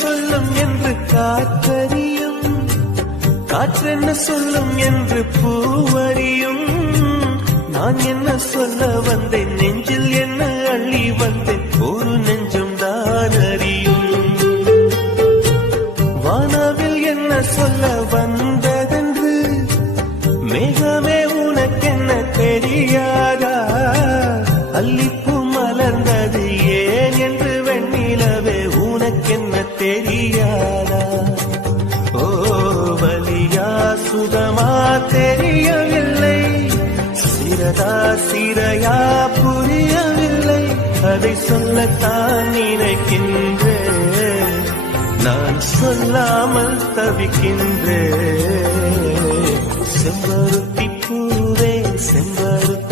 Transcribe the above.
சொல்லும் என்று காற்றறியும், காற்றென்ன சொல்லும் என்று பூவறியும். நான் என்ன சொல்ல வந்தேன், நெஞ்சில் என்ன அள்ளி வந்தேன், ஒரு நெஞ்சம் தான் அறியும். வானவில் என்ன சொல்ல வந்ததென்று மேகமே உனக்கென்ன தெரியாதா? அல்லிப்பூ மலர்ந்தது ஏன் என்று வெண்ணிலவே உனக்கென்ன தெரியாதா? ஓ வலியா சுகமா தெரியவில்லை, சிறதா சிறையா புரியவில்லை. அதை சொல்லத்தான் நினைக்கின்றேன், நான் சொல்லாமல் தவிக்கின்றேன். செம்பருத்தி பூவே செம்பருத்தி